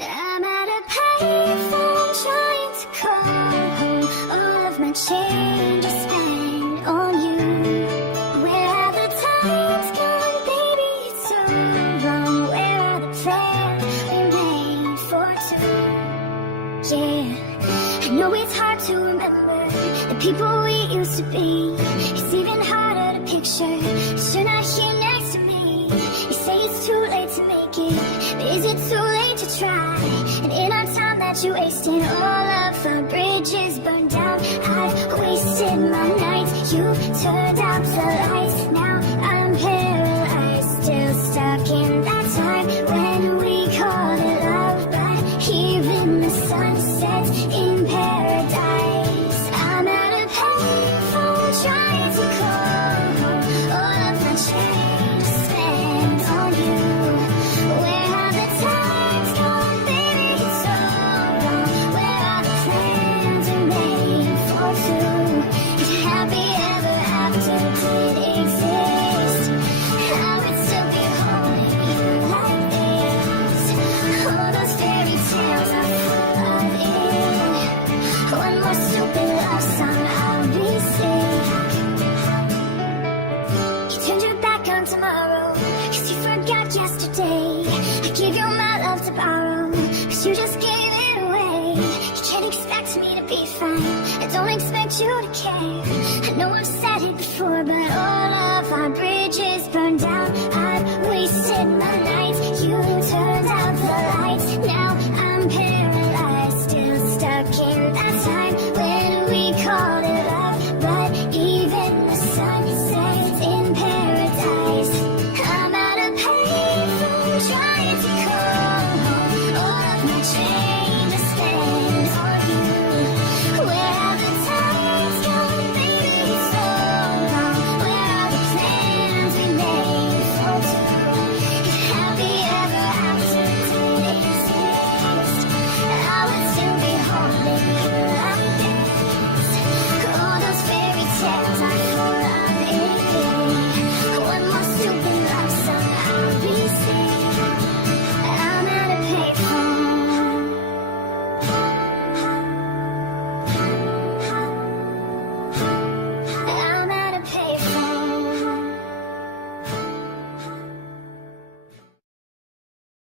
I'm at a payphone trying to call home. All of my change is spent on you. Where have the times gone, baby? It's so long. Where are the plans we made for two? Yeah, I know it's hard to remember the people we used to be. It's even harder to picture that you're not here next to me. You say it's too late to make it, but is it too late to try? And in our time that you wasted, all of our bridges burned down. I've wasted my nights, you turned out the lights. Now I'm paralyzed, still stuck in that time when we called it love. But here in the sunset in paradise, I'm at a payphone trying to call home. All of my change is spent on you. Where have the times gone, baby? It's so long. Where are the plans we made for two? If happy ever after did exist, I would still be holding you like this. All those fairy tales are full of it. One more stupid love song, I'll be sick. You turned your back on tomorrow, 'cause you forgot yesterday. I gave you my love to borrow, 'cause you just gave it away. You can't expect me to be fine, I don't expect you to care. I know I've said it before, but all of our bridges burned down.